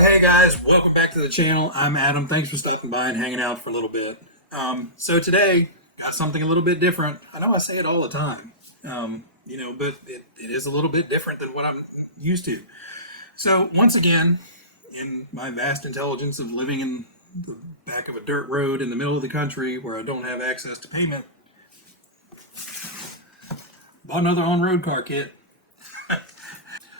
Hey guys, welcome back to the channel. I'm Adam. Thanks for stopping by and hanging out for a little bit. So today, got something a little bit different. I know I say it all the time, but it is a little bit different than what I'm used to. So once again, in my vast intelligence of living in the back of a dirt road in the middle of the country where I don't have access to payment, bought another on-road car kit.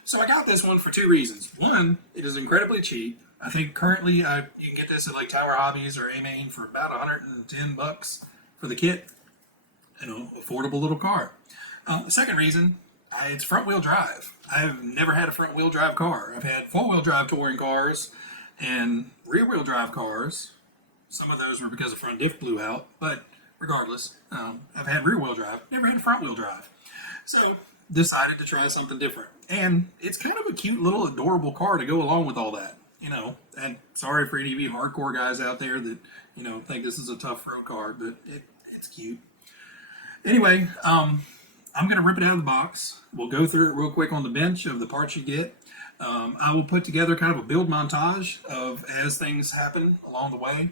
So I got this one for two reasons. One, it is incredibly cheap. I think currently you can get this at like Tower Hobbies or A-Main for about 110 bucks for the kit. Affordable little car. The second reason, it's front wheel drive. I've never had a front wheel drive car. I've had four wheel drive touring cars and rear wheel drive cars. Some of those were because the front diff blew out, but regardless, I've had rear wheel drive, never had a front wheel drive. So decided to try something different. And it's kind of a cute little adorable car to go along with all that. And sorry for any of you hardcore guys out there that, think this is a tough road car, but it's cute. Anyway, I'm going to rip it out of the box. We'll go through it real quick on the bench of the parts you get. I will put together kind of a build montage of as things happen along the way.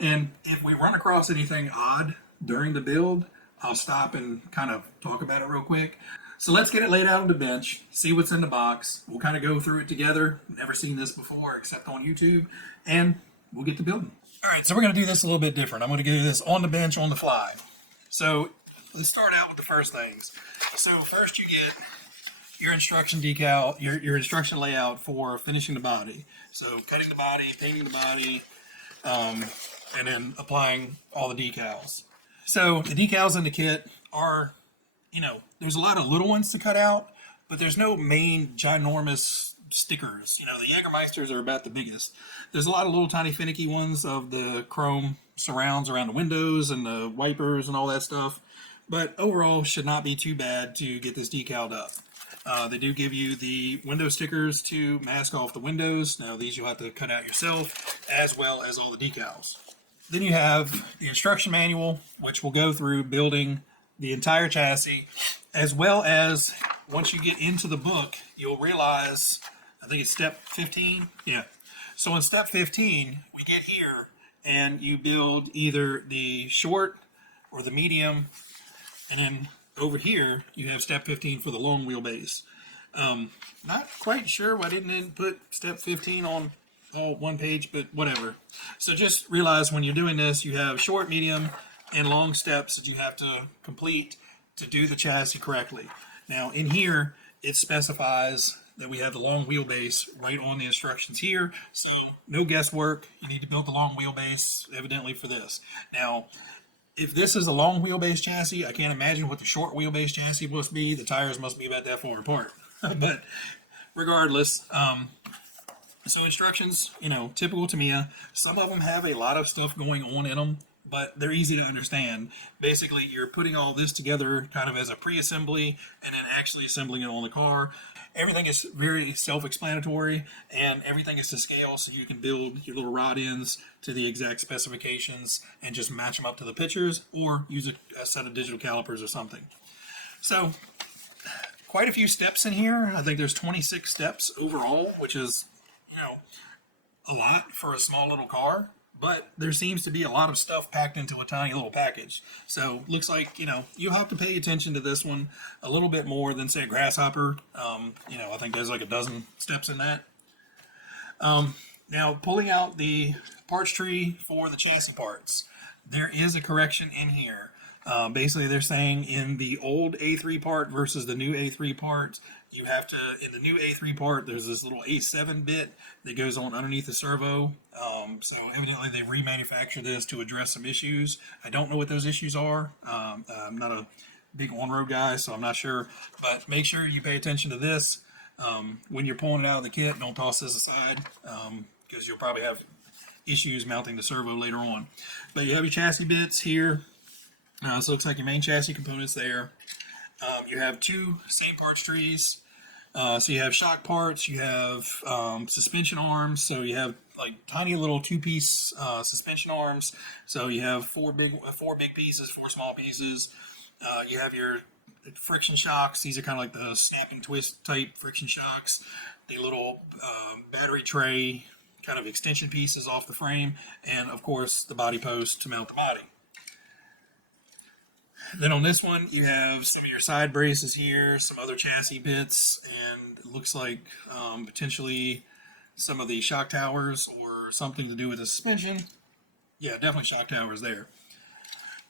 And if we run across anything odd during the build, I'll stop and kind of talk about it real quick. So let's get it laid out on the bench, see what's in the box. We'll kind of go through it together. Never seen this before except on YouTube, and we'll get to building. All right, so we're going to do this a little bit different. I'm going to do this on the bench, on the fly. So let's start out with the first things. So first you get your instruction decal, your instruction layout for finishing the body. So cutting the body, painting the body, and then applying all the decals. So the decals in the kit are, there's a lot of little ones to cut out, but there's no main ginormous stickers. The Jägermeisters are about the biggest. There's a lot of little tiny finicky ones of the chrome surrounds around the windows and the wipers and all that stuff. But overall, should not be too bad to get this decaled up. They do give you the window stickers to mask off the windows. Now these you'll have to cut out yourself, as well as all the decals. Then you have the instruction manual, which will go through building the entire chassis, as well as once you get into the book, you'll realize, I think it's step 15. Yeah. So in step 15, we get here and you build either the short or the medium. And then over here, you have step 15 for the long wheelbase. Not quite sure why I didn't put step 15 on all one page, but whatever. So just realize when you're doing this, you have short, medium, and long steps that you have to complete to do the chassis correctly. Now in here, it specifies that we have the long wheelbase right on the instructions here. So no guesswork. You need to build the long wheelbase evidently for this. Now, if this is a long wheelbase chassis, I can't imagine what the short wheelbase chassis must be. The tires must be about that far apart. But regardless, so instructions, typical Tamiya. Some of them have a lot of stuff going on in them, but they're easy to understand. Basically, you're putting all this together kind of as a pre-assembly and then actually assembling it on the car. Everything is very self-explanatory and everything is to scale, so you can build your little rod ends to the exact specifications and just match them up to the pictures or use a set of digital calipers or something. So quite a few steps in here. I think there's 26 steps overall, which is, a lot for a small little car. But there seems to be a lot of stuff packed into a tiny little package. So looks like, you'll have to pay attention to this one a little bit more than, say, a grasshopper. I think there's like a dozen steps in that. Now, pulling out the parts tree for the chassis parts, there is a correction in here. Basically, they're saying in the old A3 part versus the new A3 part, you have to, in the new A3 part, there's this little A7 bit that goes on underneath the servo. So evidently they've remanufactured this to address some issues. I don't know what those issues are. I'm not a big on-road guy, so I'm not sure. But make sure you pay attention to this. When you're pulling it out of the kit, don't toss this aside because you'll probably have issues mounting the servo later on. But you have your chassis bits here. So it looks like your main chassis components there. You have two same parts trees. So you have shock parts, you have suspension arms, so you have like tiny little two-piece suspension arms. So you have four big pieces, four small pieces. You have your friction shocks. These are kind of like the snap and twist type friction shocks. The little battery tray kind of extension pieces off the frame, and of course the body post to mount the body. Then on this one, you have some of your side braces here, some other chassis bits, and it looks like potentially some of the shock towers or something to do with the suspension. Yeah, definitely shock towers there.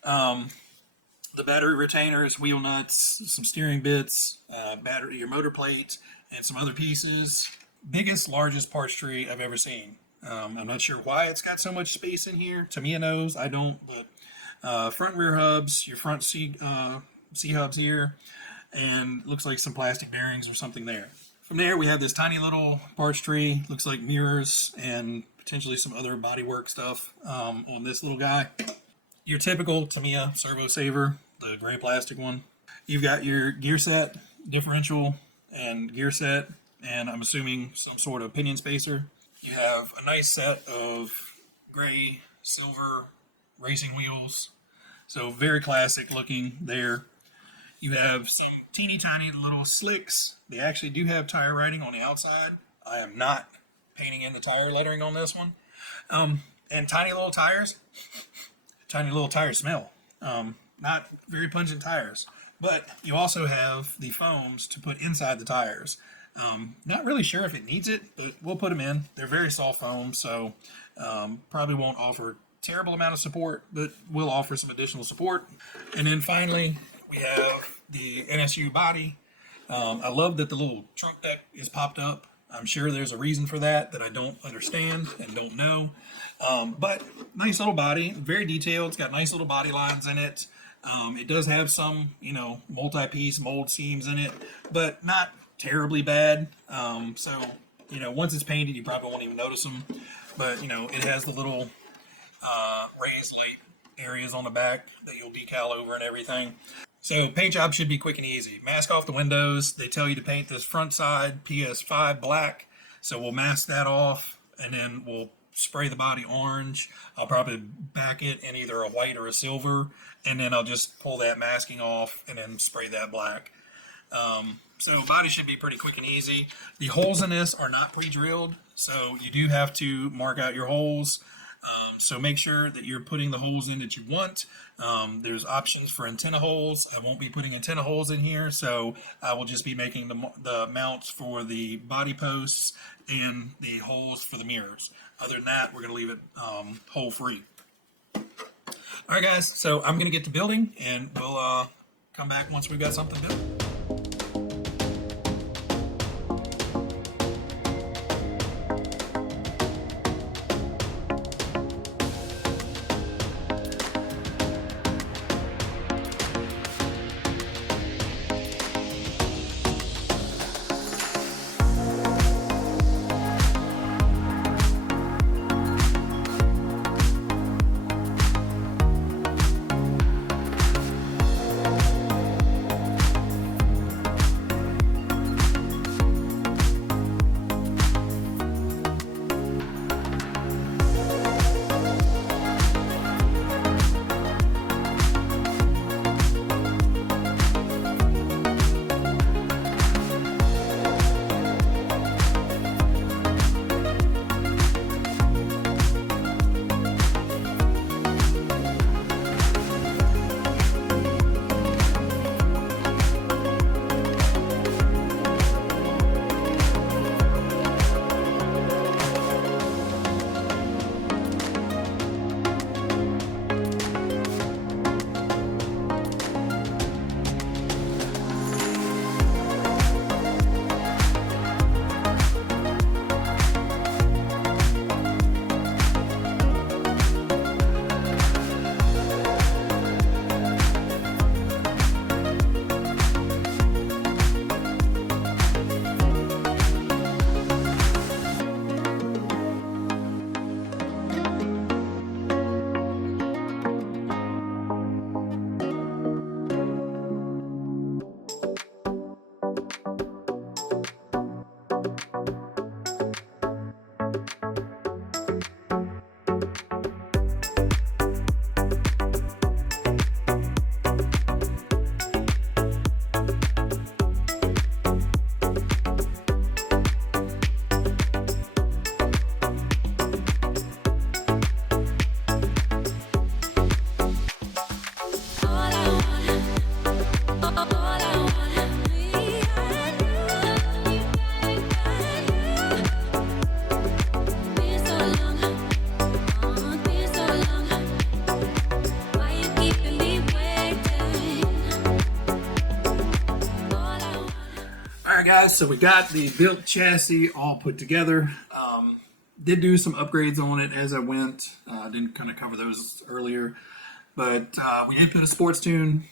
The battery retainers, wheel nuts, some steering bits, your motor plate, and some other pieces. Biggest, largest parts tree I've ever seen. I'm not sure why it's got so much space in here. Tamiya knows, I don't, but front rear hubs, your front C hubs here, and looks like some plastic bearings or something there. From there, we have this tiny little parts tree. Looks like mirrors and potentially some other bodywork stuff on this little guy. Your typical Tamiya servo saver, the gray plastic one. You've got your gear set, differential, and gear set, and I'm assuming some sort of pinion spacer. You have a nice set of gray, silver racing wheels, so very classic looking there. You have some teeny tiny little slicks. They actually do have tire writing on the outside. I am not painting in the tire lettering on this one. And tiny little tires. Tiny little tire smell. Not very pungent tires. But you also have the foams to put inside the tires. Not really sure if it needs it, but we'll put them in. They're very soft foam, so probably won't offer terrible amount of support, but will offer some additional support. And then finally, we have the NSU body. I love that the little trunk deck is popped up. I'm sure there's a reason for that I don't understand and don't know. But nice little body, very detailed. It's got nice little body lines in it. It does have some, multi-piece mold seams in it, but not terribly bad. So, once it's painted, you probably won't even notice them. But, it has the little raised light areas on the back that you'll decal over and everything. So paint job should be quick and easy. Mask off the windows. They tell you to paint this front side PS5 black. So we'll mask that off, and then we'll spray the body orange. I'll probably back it in either a white or a silver, and then I'll just pull that masking off and then spray that black. So body should be pretty quick and easy. The holes in this are not pre-drilled, so you do have to mark out your holes. So make sure that you're putting the holes in that you want. There's options for antenna holes. I won't be putting antenna holes in here, so I will just be making the mounts for the body posts and the holes for the mirrors. Other than that, we're going to leave it hole free. All right, guys, so I'm going to get to building, and we'll come back once we've got something built. guys, so we got the built chassis all put together. Did do some upgrades on it as I went. Didn't kind of cover those earlier, but we did put a sports tune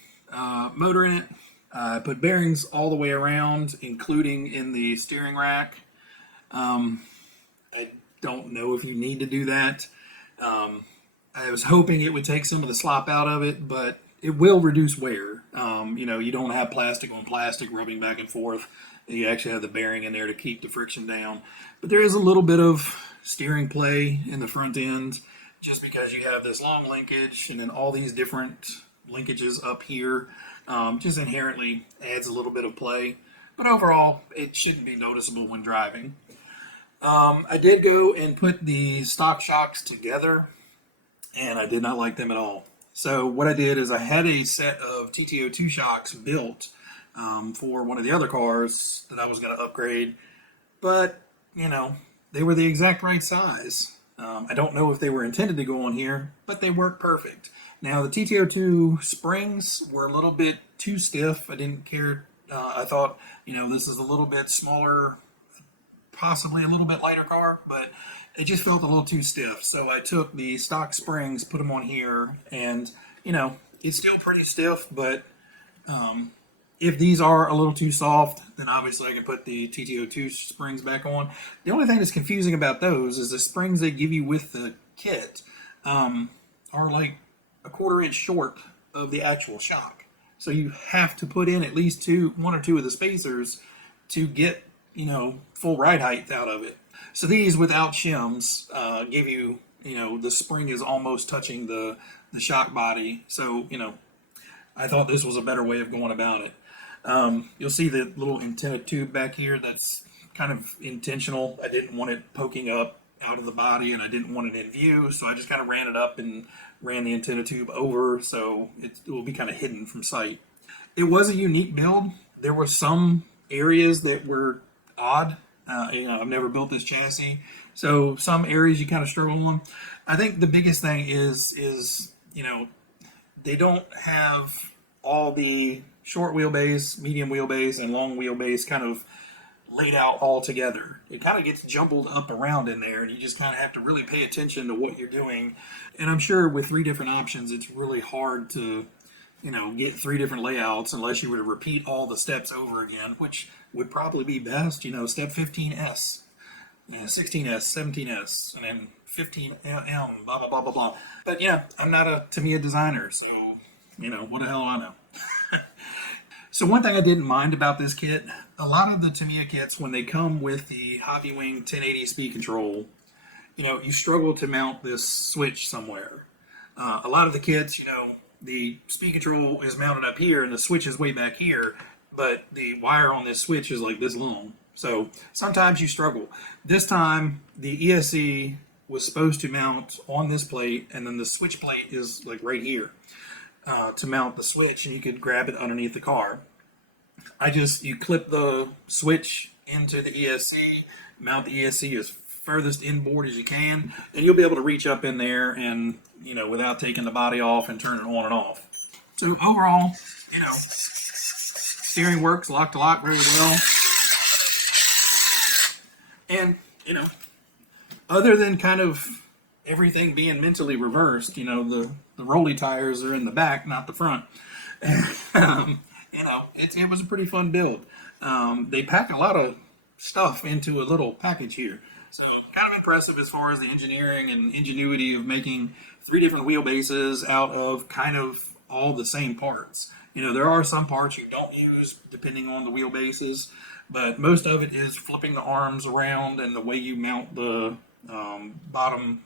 motor in it. Put bearings all the way around, including in the steering rack. I don't know if you need to do that. I was hoping it would take some of the slop out of it, but it will reduce wear. You don't have plastic on plastic rubbing back and forth. You actually have the bearing in there to keep the friction down. But there is a little bit of steering play in the front end, just because you have this long linkage and then all these different linkages up here. Just inherently adds a little bit of play. But overall, it shouldn't be noticeable when driving. I did go and put the stock shocks together, and I did not like them at all. So what I did is I had a set of TTO2 shocks built for one of the other cars that I was going to upgrade, but they were the exact right size. I don't know if they were intended to go on here, but they work perfect. Now the TTO2 springs were a little bit too stiff. I didn't care. I thought, this is a little bit smaller, possibly a little bit lighter car, but it just felt a little too stiff. So I took the stock springs, put them on here, and it's still pretty stiff, but if these are a little too soft, then obviously I can put the TTO2 springs back on. The only thing that's confusing about those is the springs they give you with the kit are like a 1/4 inch short of the actual shock. So you have to put in at least one or two of the spacers to get, full ride height out of it. So these without shims give you, the spring is almost touching the shock body. So, I thought this was a better way of going about it. You'll see the little antenna tube back here. That's kind of intentional. I didn't want it poking up out of the body, and I didn't want it in view, so I just kind of ran it up and ran the antenna tube over, so it will be kind of hidden from sight. It was a unique build. There were some areas that were odd. I've never built this chassis, so some areas you kind of struggle on. I think the biggest thing is they don't have all the short wheelbase, medium wheelbase, and long wheelbase kind of laid out all together. It kind of gets jumbled up around in there, and you just kind of have to really pay attention to what you're doing. And I'm sure with 3 different options, it's really hard to, get 3 different layouts unless you were to repeat all the steps over again, which would probably be best. Step 15S, 16S, 17S, and then 15M, blah, blah, blah, blah, blah. But yeah, I'm not a Tamiya designer, so, what the hell I know. So one thing I didn't mind about this kit, a lot of the Tamiya kits, when they come with the Hobby Wing 1080 speed control, you struggle to mount this switch somewhere. A lot of the kits, the speed control is mounted up here and the switch is way back here, but the wire on this switch is like this long. So sometimes you struggle. This time, the ESC was supposed to mount on this plate, and then the switch plate is like right here. To mount the switch, and you could grab it underneath the car. You clip the switch into the ESC, mount the ESC as furthest inboard as you can, and you'll be able to reach up in there and, without taking the body off and turn it on and off. So overall, steering works lock to lock really well. And, other than kind of everything being mentally reversed, the rolly tires are in the back, not the front. It was a pretty fun build. They pack a lot of stuff into a little package here. So kind of impressive as far as the engineering and ingenuity of making 3 different wheelbases out of kind of all the same parts. There are some parts you don't use depending on the wheelbases, but most of it is flipping the arms around and the way you mount the bottom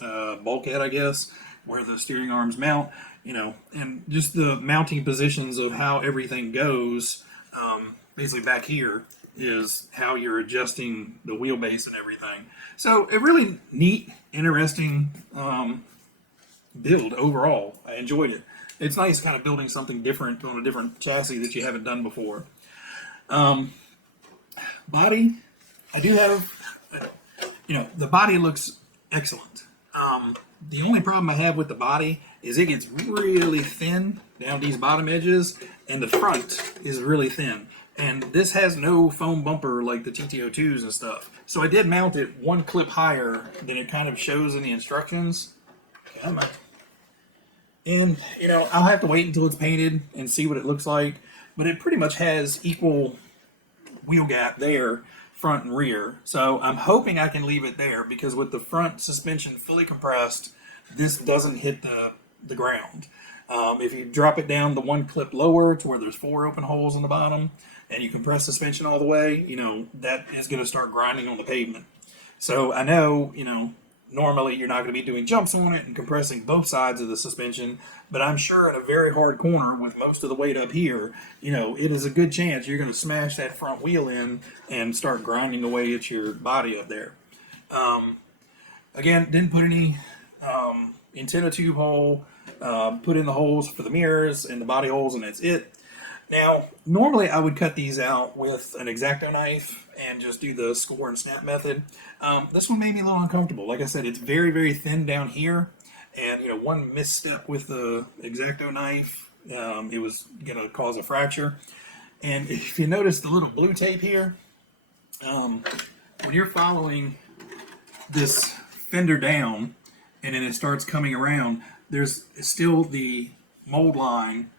bulkhead, I guess, where the steering arms mount, and just the mounting positions of how everything goes, basically back here is how you're adjusting the wheelbase and everything. So a really neat, interesting build overall. I enjoyed it. It's nice kind of building something different on a different chassis that you haven't done before. Body, I do have, the body looks excellent. The only problem I have with the body is it gets really thin down these bottom edges, and the front is really thin. And this has no foam bumper like the TT02s and stuff. So I did mount it one clip higher than it kind of shows in the instructions. Come on. And, you know, I'll have to wait until it's painted and see what it looks like. But it pretty much has equal wheel gap there, front and rear. So I'm hoping I can leave it there, because with the front suspension fully compressed, this doesn't hit the ground. If you drop it down the one clip lower to where there's 4 open holes in the bottom, and you compress suspension all the way, you know, that is going to start grinding on the pavement. So I know, you know, normally you're not going to be doing jumps on it and compressing both sides of the suspension, but I'm sure in a very hard corner with most of the weight up here, you know, it is a good chance you're going to smash that front wheel in and start grinding away at your body up there. Again, didn't put any antenna tube hole, put in the holes for the mirrors and the body holes, and that's it. Now, normally I would cut these out with an X-Acto knife and just do the score and snap method. This one made me a little uncomfortable. Like I said, it's very, very thin down here, and you know, one misstep with the X-Acto knife, it was going to cause a fracture. And if you notice the little blue tape here, when you're following this fender down and then it starts coming around, there's still the mold line,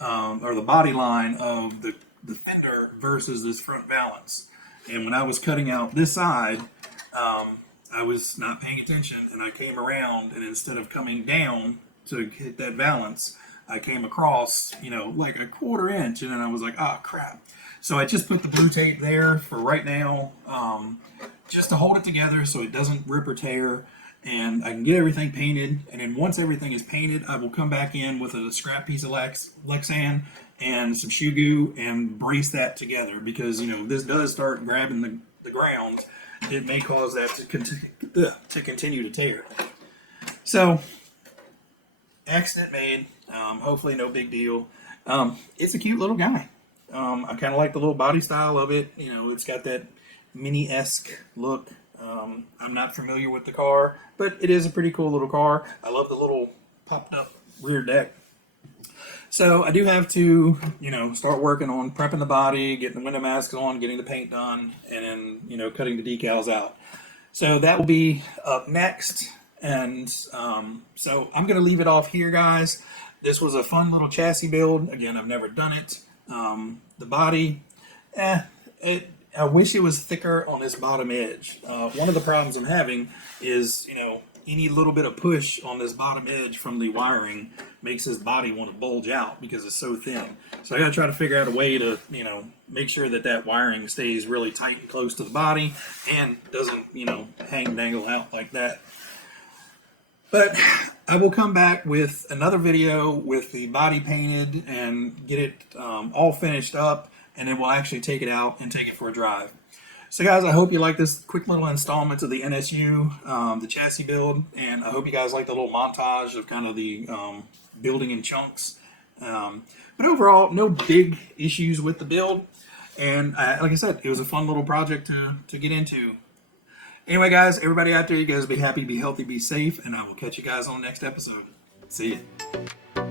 or the body line of the fender versus this front balance. And when I was cutting out this side, I was not paying attention, and I came around, and instead of coming down to hit that balance, I came across, you know, like a 1/4 inch, and then I was like, ah, crap. So I just put the blue tape there for right now, just to hold it together so it doesn't rip or tear, and I can get everything painted. And then once everything is painted, I will come back in with a scrap piece of Lexan and some shoe goo and brace that together, because, you know, this does start grabbing the ground. It may cause that to continue to tear. So, accident made. Hopefully no big deal. It's a cute little guy. I kind of like the little body style of it. You know, it's got that Mini-esque look. I'm not familiar with the car, but it is a pretty cool little car. I love the little popped up rear deck. So I do have to, you know, start working on prepping the body, getting the window masks on, getting the paint done, and then, you know, cutting the decals out. So that will be up next. And so I'm going to leave it off here, guys. This was a fun little chassis build. Again, I've never done it. The body, I wish it was thicker on this bottom edge. One of the problems I'm having is, you know, any little bit of push on this bottom edge from the wiring makes this body want to bulge out because it's so thin. So I got to try to figure out a way to, you know, make sure that that wiring stays really tight and close to the body and doesn't, you know, hang dangle out like that. But I will come back with another video with the body painted and get it all finished up, and then we'll actually take it out and take it for a drive. So guys, I hope you like this quick little installment of the NSU, the chassis build, and I hope you guys like the little montage of kind of the building in chunks. But overall, no big issues with the build, and like I said, it was a fun little project to get into. Anyway guys, everybody out there, you guys be happy, be healthy, be safe, and I will catch you guys on the next episode. See ya.